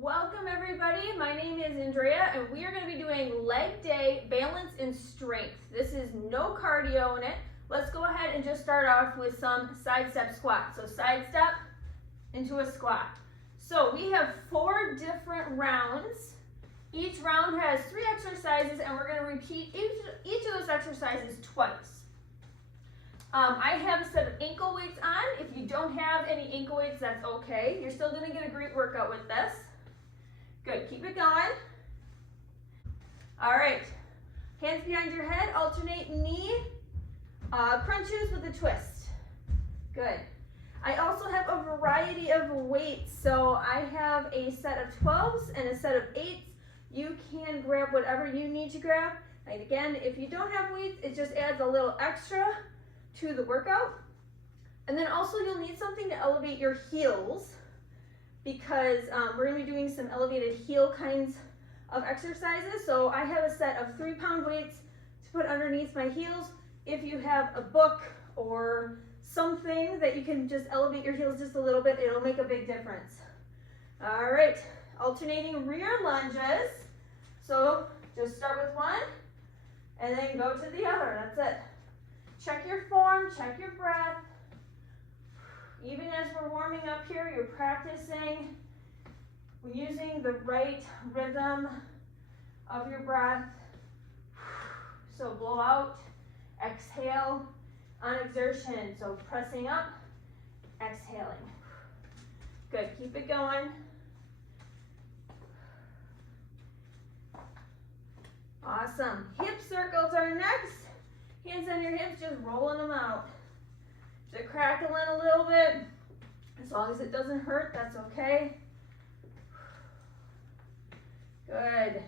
Welcome everybody, my name is Andrea and we are going to be doing leg day balance and strength. This is no cardio in it. Let's go ahead and just start off with some side step squats. So side step into a squat. So we have 4 different rounds. Each round has 3 exercises and we're going to repeat each of those exercises twice. I have a set of ankle weights on. If you don't have any ankle weights, that's okay. You're still going to get a great workout with this. Good, keep it going. All right, hands behind your head, alternate knee crunches with a twist. Good. I also have a variety of weights. So I have a set of 12s and a set of 8s. You can grab whatever you need to grab. And again, if you don't have weights, it just adds a little extra to the workout. And then also you'll need something to elevate your heels, because we're going to be doing some elevated heel kinds of exercises. So I have a set of 3-pound weights to put underneath my heels. If you have a book or something that you can just elevate your heels just a little bit, it'll make a big difference. All right, alternating rear lunges. So just start with one and then go to the other, that's it. Check your form, check your breath. Even as we're warming up here, you're practicing using the right rhythm of your breath. So blow out, exhale on exertion. So pressing up, exhaling. Good, keep it going. Awesome. Hip circles are next. Hands on your hips, just rolling them out. Just crackling a little bit. As long as it doesn't hurt, that's okay. Good.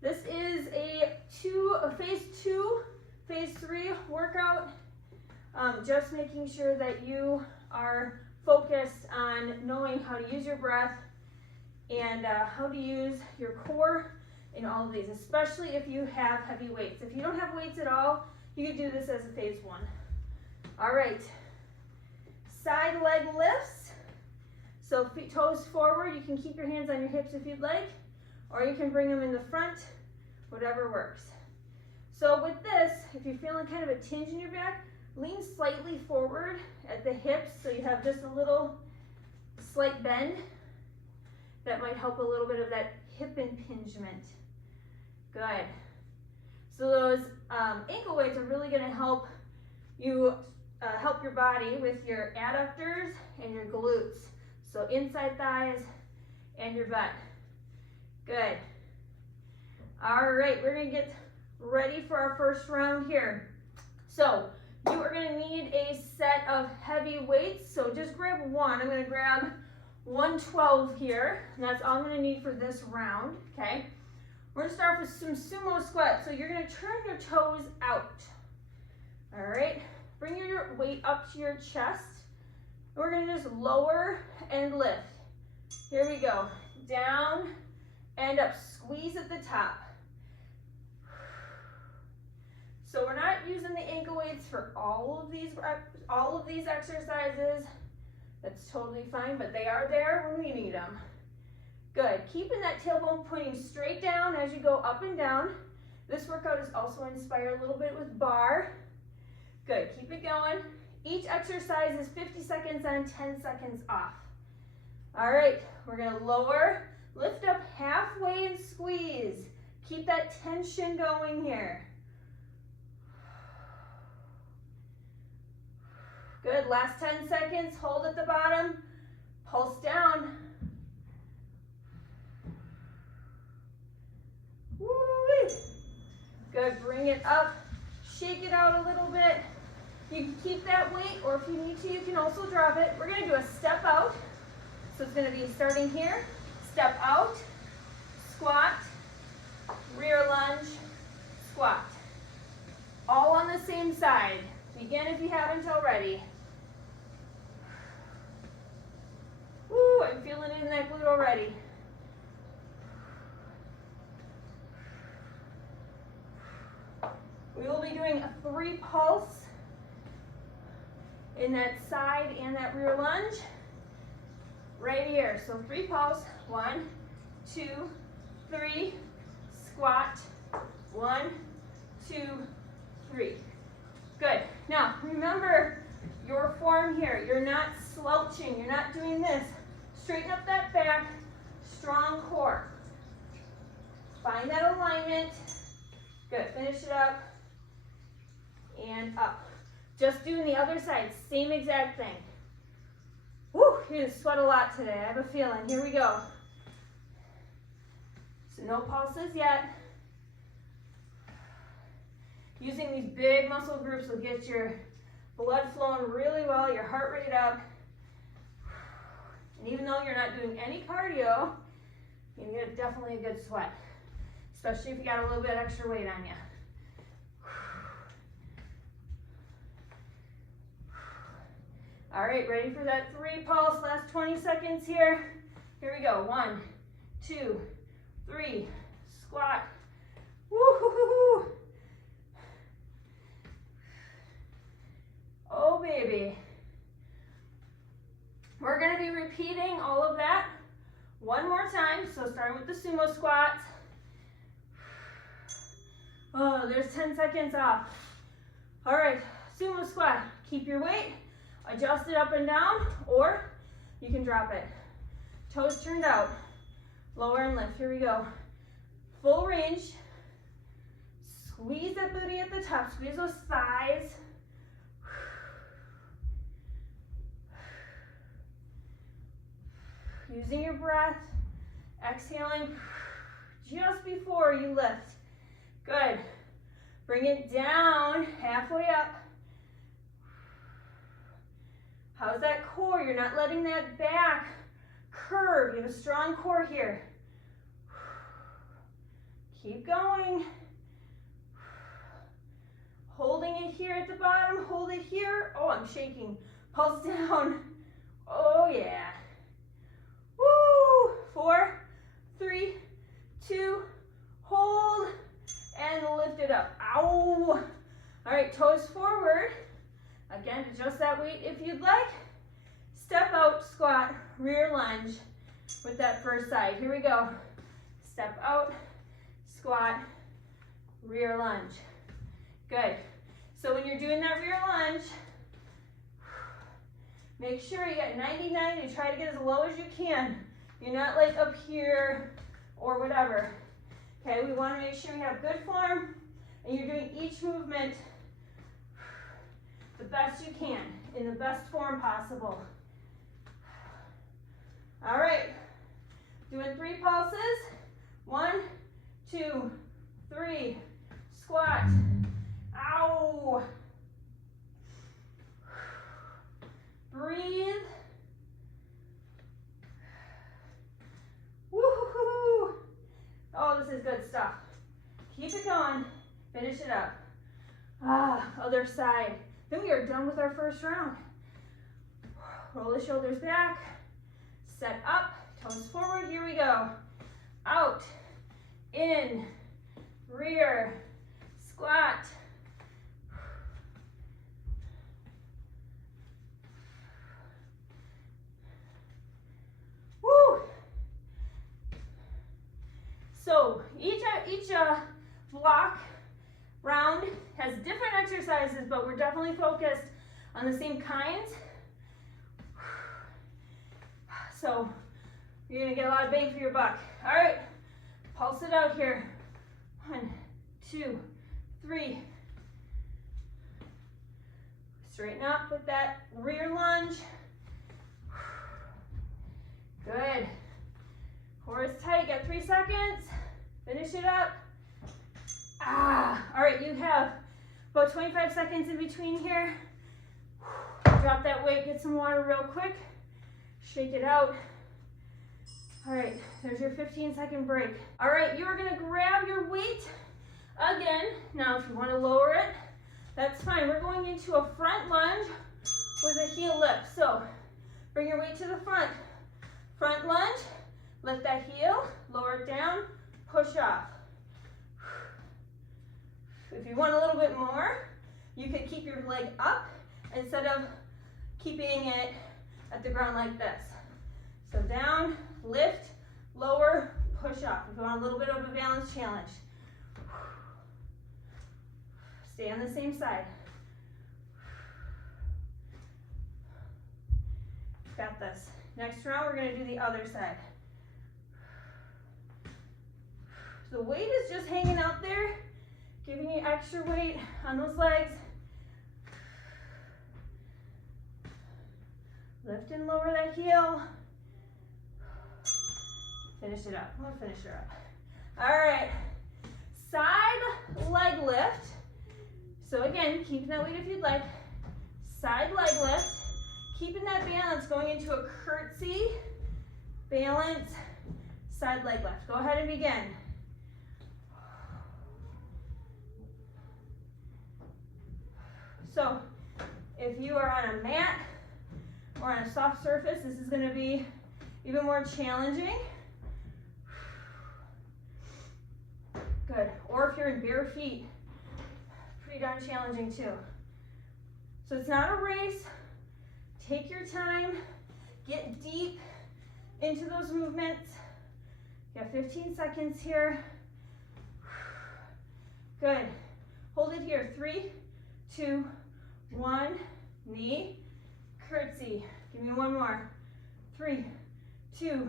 This is a phase 2, phase 3 workout. Just making sure that you are focused on knowing how to use your breath and how to use your core in all of these, especially if you have heavy weights. If you don't have weights at all, you can do this as a phase 1. All right, side leg lifts. So feet, toes forward. You can keep your hands on your hips if you'd like, or you can bring them in the front, whatever works. So with this, if you're feeling kind of a tinge in your back, lean slightly forward at the hips so you have just a little slight bend. That might help a little bit of that hip impingement. Good. So those ankle weights are really going to help you help your body with your adductors and your glutes. So inside thighs and your butt. Good. All right, we're going to get ready for our first round here. So you are going to need a set of heavy weights. So just grab one. I'm going to grab 112 here, and that's all I'm going to need for this round, okay? We're going to start with some sumo squats. So you're going to turn your toes out, all right? Bring your weight up to your chest. And we're going to just lower and lift. Here we go. Down and up. Squeeze at the top. So we're not using the ankle weights for all of these exercises. That's totally fine, but they are there when we need them. Good. Keeping that tailbone pointing straight down as you go up and down. This workout is also inspired a little bit with barre. Good. Keep it going. Each exercise is 50 seconds on, 10 seconds off. All right. We're going to lower, lift up halfway and squeeze. Keep that tension going here. Good, last 10 seconds, hold at the bottom, pulse down. Woo-wee. Good, bring it up, shake it out a little bit. You can keep that weight, or if you need to, you can also drop it. We're gonna do a step out. So it's gonna be starting here, step out, squat, rear lunge, squat. All on the same side. Begin if you haven't already. Woo, I'm feeling it in that glute already. We will be doing a 3 pulse in that side and that rear lunge. right here. So 3 pulse, 1, 2, 3, squat, 1, 2, 3. Good. Now, remember your form here. You're not slouching. You're not doing this. Straighten up that back, strong core. Find that alignment. Good. Finish it up and up. Just doing the other side. Same exact thing. Woo, you're going to sweat a lot today. I have a feeling. Here we go. So no pulses yet. Using these big muscle groups will get your blood flowing really well, your heart rate up. And even though you're not doing any cardio, you get definitely a good sweat, especially if you got a little bit extra weight on you. All right, ready for that 3 pulse, last 20 seconds here. Here we go, 1, 2, 3, squat. Woo-hoo-hoo-hoo. Oh, baby. We're gonna be repeating all of that one more time. So starting with the sumo squats. Oh, there's 10 seconds off. All right, sumo squat. Keep your weight, adjust it up and down, or you can drop it. Toes turned out, lower and lift. Here we go. Full range. Squeeze that booty at the top, squeeze those thighs. Using your breath, exhaling just before you lift. Good. Bring it down, halfway up. How's that core? You're not letting that back curve. You have a strong core here. Keep going. Holding it here at the bottom, hold it here. Oh, I'm shaking. Pulse down. Oh, yeah. Woo! 4, 3, 2, hold, and lift it up. Ow! All right, toes forward. Again, adjust that weight if you'd like. Step out, squat, rear lunge with that first side. Here we go. Step out, squat, rear lunge. Good. So when you're doing that rear lunge, make sure you get 99 and try to get as low as you can. You're not like up here or whatever. Okay, we want to make sure we have good form and you're doing each movement the best you can in the best form possible. All right, doing 3 pulses. 1, 2, 3, squat. Ow. Breathe. Woo-hoo-hoo. Oh, this is good stuff. Keep it going. Finish it up. Other side. Then we are done with our first round. Roll the shoulders back. Set up. Toes forward. Here we go. Out. In. Rear. Squat. Woo! So each block round has different exercises, but we're definitely focused on the same kinds. So you're gonna get a lot of bang for your buck. All right, pulse it out here. 1, 2, 3. Straighten up with that rear lunge. Good. Core is tight, got 3 seconds. Finish it up. All right, you have about 25 seconds in between here. Drop that weight, get some water real quick. Shake it out. All right, there's your 15-second break. All right, you're gonna grab your weight again. Now, if you wanna lower it, that's fine. We're going into a front lunge with a heel lift. So bring your weight to the front. Front lunge, lift that heel, lower it down, push off. If you want a little bit more, you could keep your leg up instead of keeping it at the ground like this. So down, lift, lower, push up. If you want a little bit of a balance challenge. Stay on the same side. Got this. Next round, we're going to do the other side. So the weight is just hanging out there, giving you extra weight on those legs. Lift and lower that heel. Finish it up. We'll finish her up. All right. Side leg lift. So again, keeping that weight if you'd like. Side leg lift. Keeping that balance, going into a curtsy, balance, side leg lift. Go ahead and begin. So if you are on a mat or on a soft surface, this is going to be even more challenging. Good. Or if you're in bare feet, pretty darn challenging too. So it's not a race. Take your time, get deep into those movements. You got 15 seconds here. Good. Hold it here. 3, 2, 1. Knee, curtsy. Give me one more. 3, 2,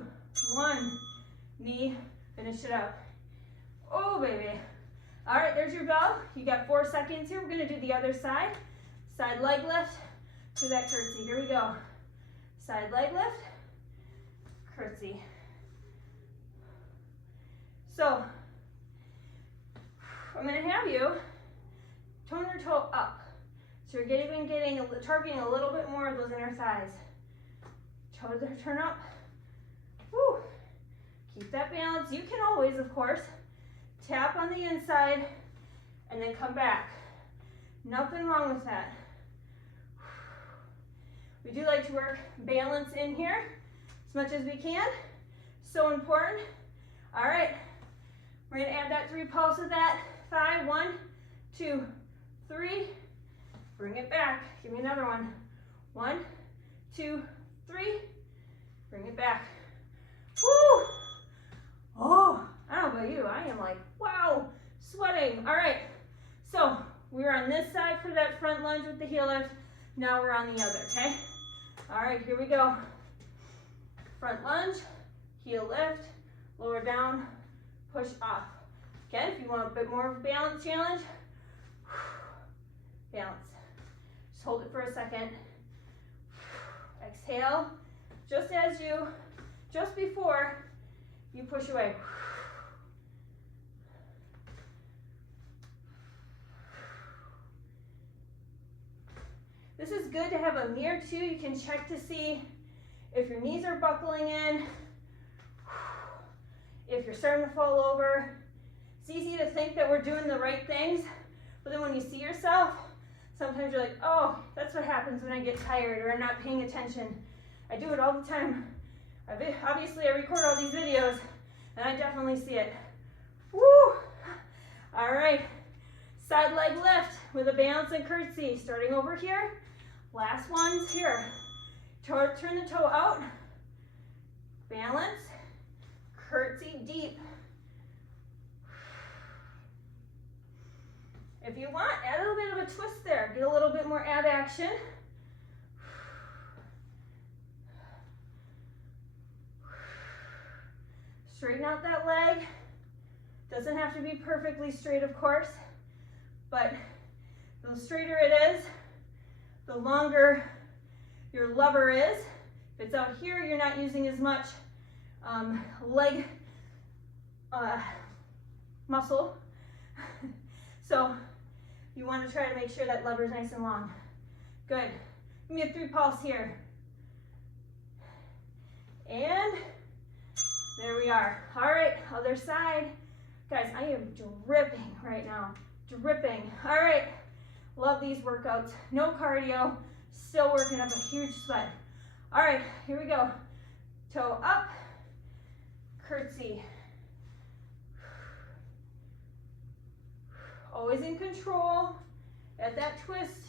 1. Knee, finish it up. Oh, baby. All right, there's your bell. You got 4 seconds here. We're going to do the other side. Side leg lift. To that curtsy. Here we go. Side leg lift, curtsy. So I'm going to have you tone your toe up. So you're targeting a little bit more of those inner thighs. Toes turn up. Woo. Keep that balance. You can always, of course, tap on the inside and then come back. Nothing wrong with that. We do like to work balance in here as much as we can. So important. All right. We're going to add that 3 pulse of that thigh. 1, 2, 3. Bring it back. Give me another one. 1, 2, 3. Bring it back. Woo! Oh, I don't know about you. I am like, wow, sweating. All right. So we were on this side for that front lunge with the heel lift. Now we're on the other, okay? All right, here we go. Front lunge, heel lift, lower down, push up. Again, if you want a bit more of a balance challenge, balance. Just hold it for a second. Exhale, just before you push away. This is good to have a mirror too. You can check to see if your knees are buckling in, if you're starting to fall over. It's easy to think that we're doing the right things, but then when you see yourself, sometimes you're like, oh, that's what happens when I get tired or I'm not paying attention. I do it all the time. Obviously, I record all these videos, and I definitely see it. Woo! All right, side leg lift with a balance and curtsy. Starting over here. Last one's here. Turn the toe out. Balance. Curtsy deep. If you want, add a little bit of a twist there. Get a little bit more ab action. Straighten out that leg. Doesn't have to be perfectly straight, of course, but the straighter it is, the longer your lever is. If it's out here, you're not using as much leg muscle. So you want to try to make sure that lever is nice and long. Good. Give me a 3 pulse here. And there we are. All right, other side. Guys, I am dripping right now. Dripping. All right. Love these workouts. No cardio. Still working up a huge sweat. All right, here we go. Toe up. Curtsy. Always in control. At that twist.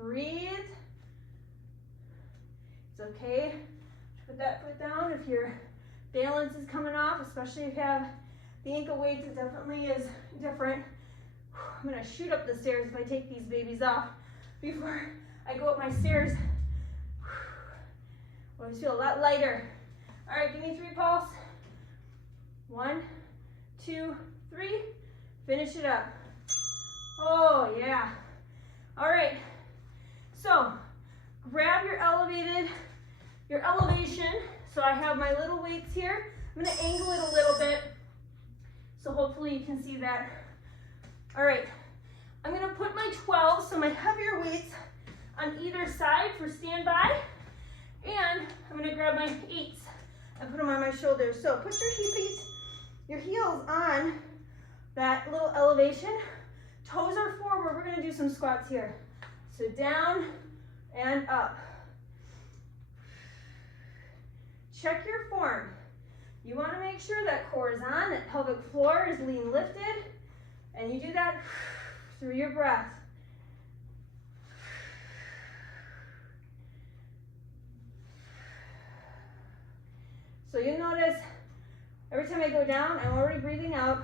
Breathe. It's okay to put that foot down if your balance is coming off, especially if you have the ankle weights. It definitely is different. I'm gonna shoot up the stairs if I take these babies off before I go up my stairs. I always feel a lot lighter. All right, give me 3 pulse. 1, 2, 3. Finish it up. Oh yeah. All right. So grab your elevation. So I have my little weights here. I'm gonna angle it a little bit. So hopefully you can see that. All right. I'm gonna put my 12, so my heavier weights on either side for standby. And I'm gonna grab my 8s and put them on my shoulders. So put your heels on that little elevation. Toes are forward. We're gonna do some squats here. So down and up. Check your form. You wanna make sure that core is on, that pelvic floor is lean lifted, and you do that through your breath. So you'll notice every time I go down, I'm already breathing out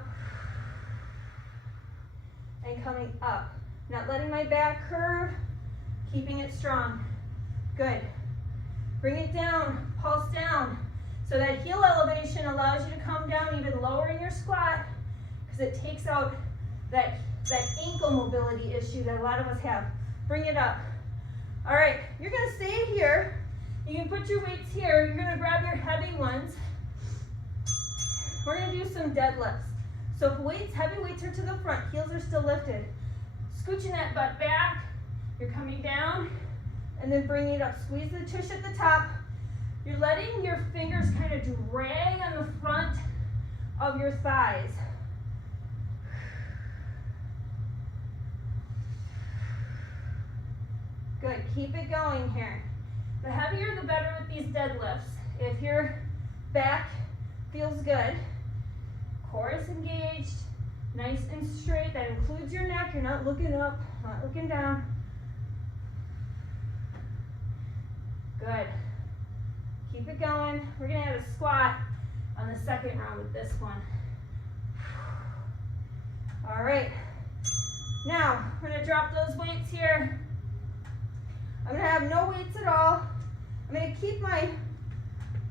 and coming up. Not letting my back curve, keeping it strong. Good. Bring it down, pulse down. So that heel elevation allows you to come down even lower in your squat because it takes out that ankle mobility issue that a lot of us have. Bring it up. All right, you're gonna stay here. You can put your weights here. You're gonna grab your heavy ones. We're gonna do some deadlifts. So if heavy weights are to the front, heels are still lifted. Scooching that butt back, you're coming down, and then bringing it up. Squeeze the tush at the top. You're letting your fingers kind of drag on the front of your thighs. Good, keep it going here. The heavier the better with these deadlifts. If your back feels good, core is engaged, nice and straight. That includes your neck. You're not looking up, not looking down. Good. Keep it going. We're gonna add a squat on the second round with this one. All right. Now, we're gonna drop those weights here. I'm gonna have no weights at all. I'm gonna keep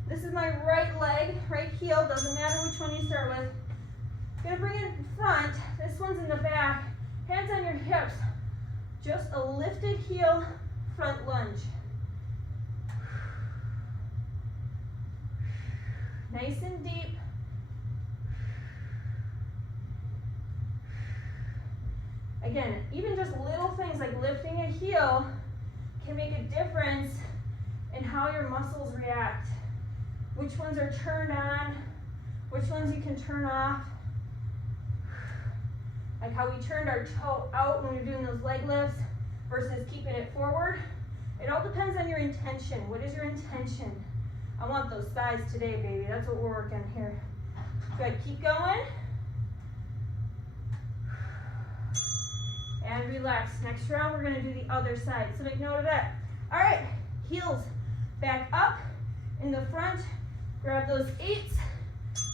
this is my right leg, right heel, doesn't matter which one you start with. I'm gonna bring it in front, this one's in the back, hands on your hips. Just a lifted heel, front lunge. Nice and deep. Again, even just little things like lifting a heel can make a difference in how your muscles react. Which ones are turned on, which ones you can turn off. Like how we turned our toe out when we were doing those leg lifts versus keeping it forward. It all depends on your intention. What is your intention? I want those thighs today, baby. That's what we're working here. Good, keep going. And relax. Next round, we're gonna do the other side. So make note of that. All right, heels back up in the front. Grab those 8s,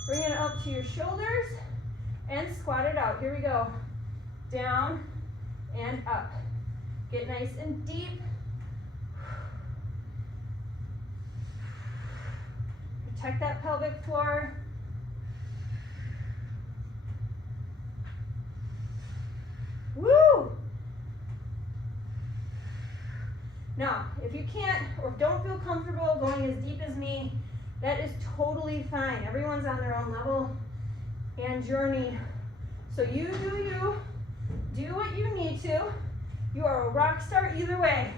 bring it up to your shoulders, and squat it out. Here we go. Down and up. Get nice and deep. Protect that pelvic floor. Woo! Now, if you can't or don't feel comfortable going as deep as me, that is totally fine. Everyone's on their own level and journey. So you do you. Do what you need to. You are a rock star either way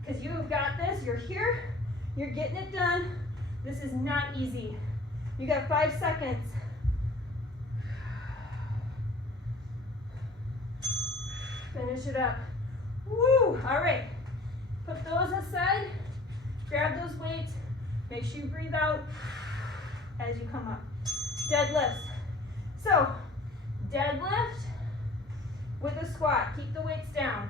because you've got this. You're here. You're getting it done. This is not easy. You got 5 seconds. Finish it up. Woo! All right. Put those aside. Grab those weights. Make sure you breathe out as you come up. Deadlifts. So, deadlift with a squat. Keep the weights down.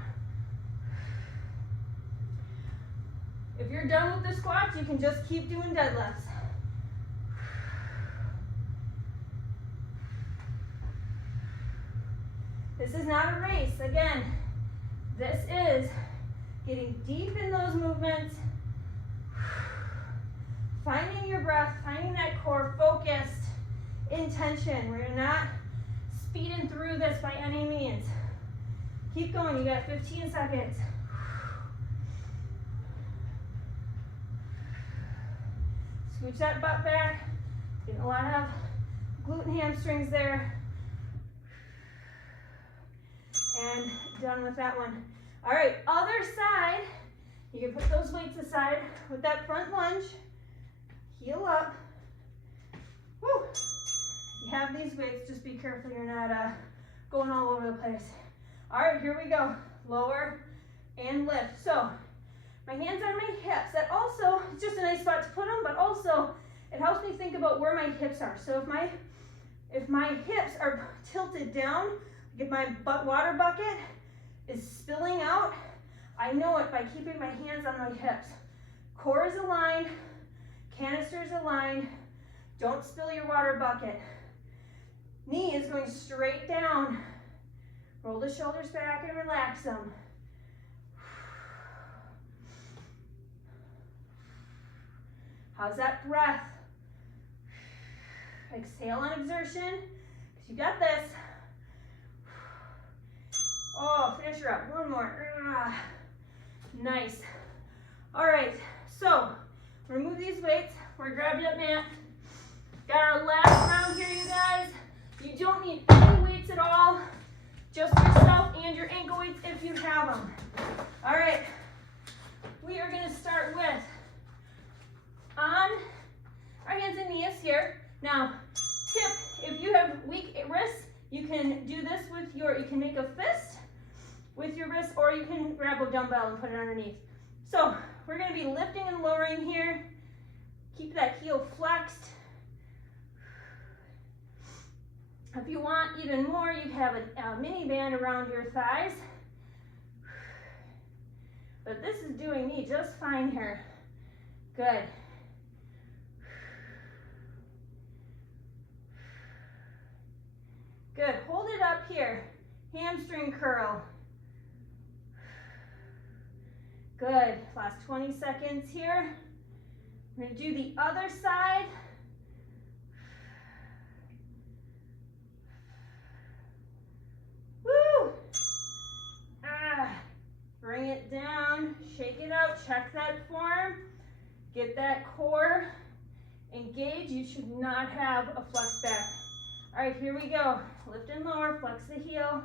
If you're done with the squats, you can just keep doing deadlifts. This is not a race. Again, this is getting deep in those movements, finding your breath, finding that core focused intention where you're not speeding through this by any means. Keep going, you got 15 seconds. Scooch that butt back. Getting a lot of glute and hamstrings there. And done with that one. All right, other side. You can put those weights aside with that front lunge. Heel up. Woo. You have these weights, just be careful you're not going all over the place. All right, here we go. Lower and lift. So my hands on my hips. That also, it's just a nice spot to put them, but also it helps me think about where my hips are. So if my hips are tilted down, if my water bucket is spilling out, I know it by keeping my hands on my hips. Core is aligned, canister is aligned. Don't spill your water bucket. Knee is going straight down. Roll the shoulders back and relax them. How's that breath? Exhale on exertion, because you got this. Oh, finish her up. One more. Nice. All right, so remove these weights. We're grabbing up mat. Got our last round here, you guys. You don't need any weights at all. Just yourself and your ankle weights if you have them. All right, we are going to start with on our hands and knees here. Now, tip, if you have weak wrists, you can do this with you can make a fist with your wrist, or you can grab a dumbbell and put it underneath. So we're going to be lifting and lowering here. Keep that heel flexed. If you want even more, you have a mini band around your thighs. But this is doing me just fine here. Good. Good. Hold it up here. Hamstring curl. Good. Last 20 seconds here. We're going to do the other side. Woo! Bring it down. Shake it out. Check that form. Get that core engaged. You should not have a flex back. All right, here we go. Lift and lower. Flex the heel.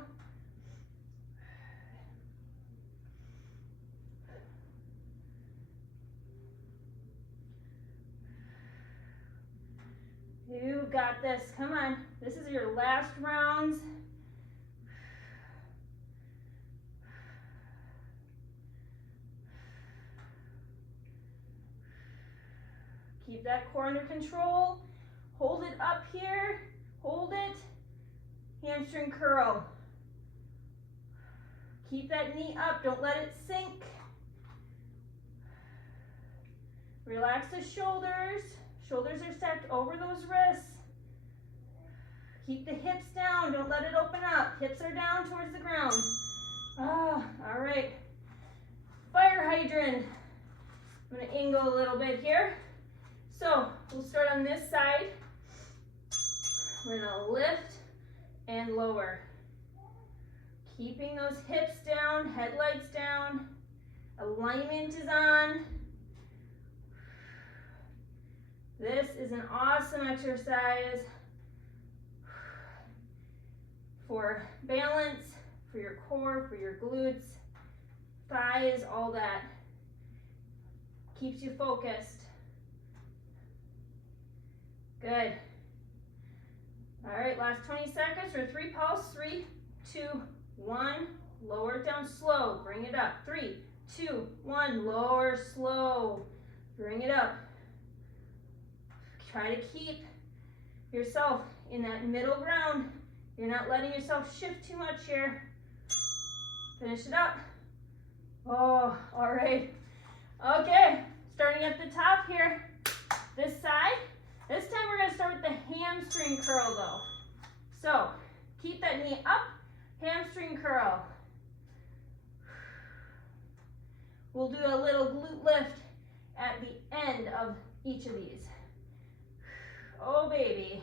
You got this. Come on. This is your last rounds. Keep that core under control. Hold it up here. Hold it. Hamstring curl. Keep that knee up. Don't let it sink. Relax the shoulders. Shoulders are stacked over those wrists. Keep the hips down. Don't let it open up. Hips are down towards the ground. All right. Fire hydrant. I'm going to angle a little bit here. So we'll start on this side. We're going to lift and lower. Keeping those hips down, headlights down. Alignment is on. This is an awesome exercise for balance, for your core, for your glutes, thighs, all that. Keeps you focused. Good. All right, last 20 seconds for 3 pulse. 3, 2, 1. Lower it down slow. Bring it up. 3, 2, 1. Lower slow. Bring it up. Try to keep yourself in that middle ground. You're not letting yourself shift too much here. Finish it up. Oh, all right. Okay, starting at the top here. This side. This time we're going to start with the hamstring curl though. So keep that knee up, hamstring curl. We'll do a little glute lift at the end of each of these. Oh baby,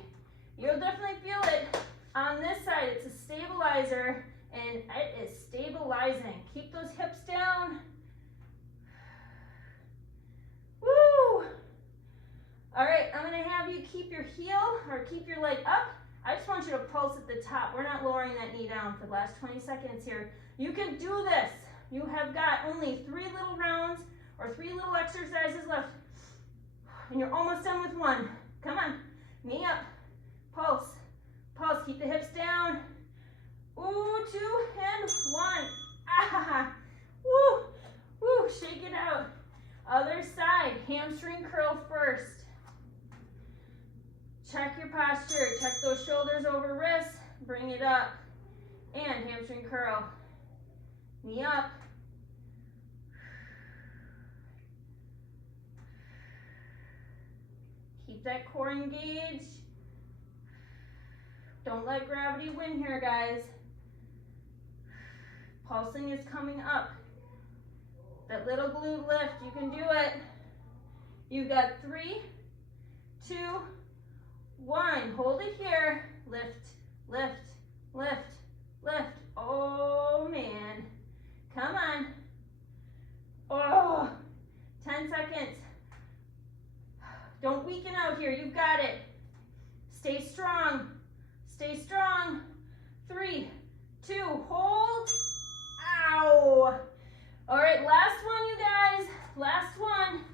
you'll definitely feel it on this side. It's a stabilizer and it is stabilizing. Keep those hips down. Woo! All right, I'm gonna have you keep your heel or keep your leg up. I just want you to pulse at the top. We're not lowering that knee down for the last 20 seconds here. You can do this. You have got only 3 little rounds or 3 little exercises left. And you're almost done with one. Come on, knee up, pulse, pulse, keep the hips down. Ooh, 2 and 1. Ah, woo, woo, shake it out. Other side, hamstring curl first. Check your posture, check those shoulders over wrists, bring it up. And hamstring curl, knee up. Keep that core engaged. Don't let gravity win here, guys. Pulsing is coming up. That little glute lift, you can do it. You've got 3, 2, 1. Hold it here. Lift, lift, lift, lift. Oh man. Come on. Oh, 10 seconds. Don't weaken out here. You've got it. Stay strong. Stay strong. 3, 2, hold. Ow. All right, last one, you guys. Last one.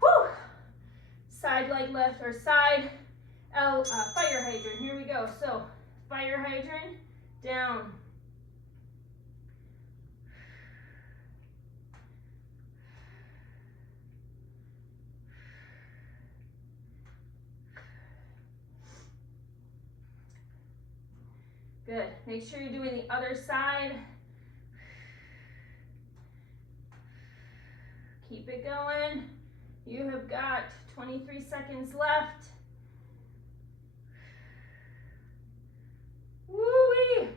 Whew. Side leg lift or side fire hydrant. Here we go. So fire hydrant down. Good. Make sure you're doing the other side. Keep it going. You have got 23 seconds left. Woo-wee.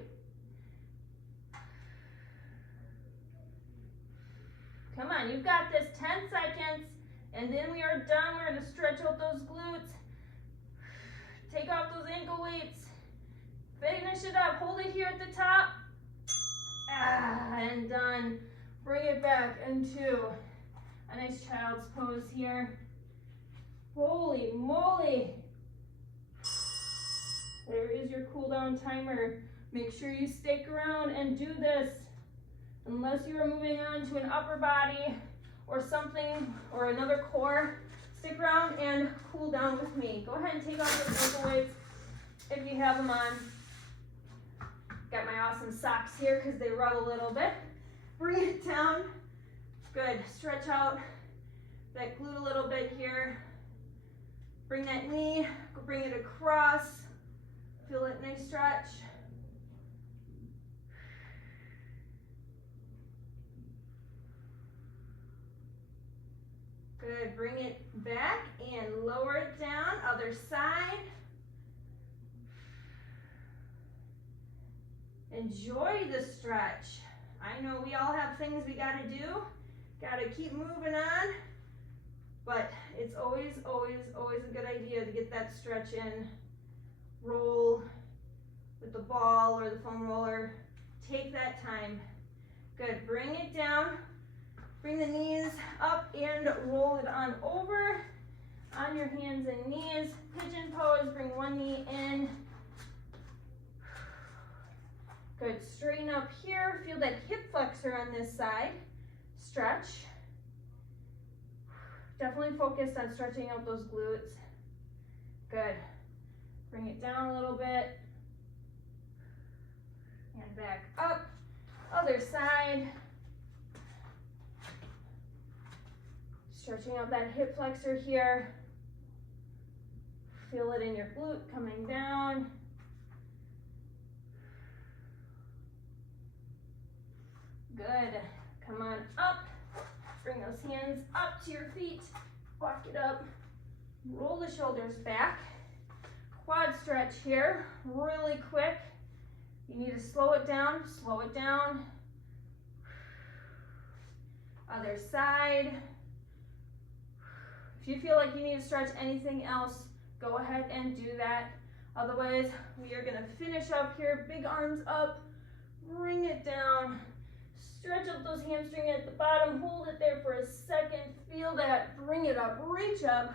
Come on, you've got this. 10 seconds, and then we are done. We're going to stretch out those glutes. Take off those ankle weights. Finish it up. Hold it here at the top. And done. Bring it back into a nice child's pose here. Holy moly. There is your cool down timer. Make sure you stick around and do this. Unless you are moving on to an upper body or something or another core, stick around and cool down with me. Go ahead and take off those ankle weights if you have them on. Got my awesome socks here because they rub a little bit. Bring it down. Good. Stretch out that glute a little bit here. Bring that knee, bring it across. Feel that nice stretch. Good. Bring it back and lower it down. Other side. Enjoy the stretch. I know we all have things we got to do. Got to keep moving on. But it's always, always, always a good idea to get that stretch in. Roll with the ball or the foam roller. Take that time. Good. Bring it down. Bring the knees up and roll it on over. On your hands and knees. Pigeon pose. Bring one knee in. Good. Straighten up here. Feel that hip flexor on this side. Stretch. Definitely focused on stretching out those glutes. Good. Bring it down a little bit. And back up. Other side. Stretching out that hip flexor here. Feel it in your glute coming down. Good. Come on up. Bring those hands up to your feet, walk it up, roll the shoulders back. Quad stretch here, really quick. You need to slow it down, slow it down. Other side. If you feel like you need to stretch anything else, go ahead and do that. Otherwise, we are gonna finish up here, big arms up, bring it down, stretch up those hamstrings at the bottom, hold it there for a second, feel that, bring it up, reach up.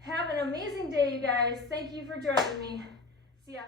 Have an amazing day, you guys. Thank you for joining me. See ya.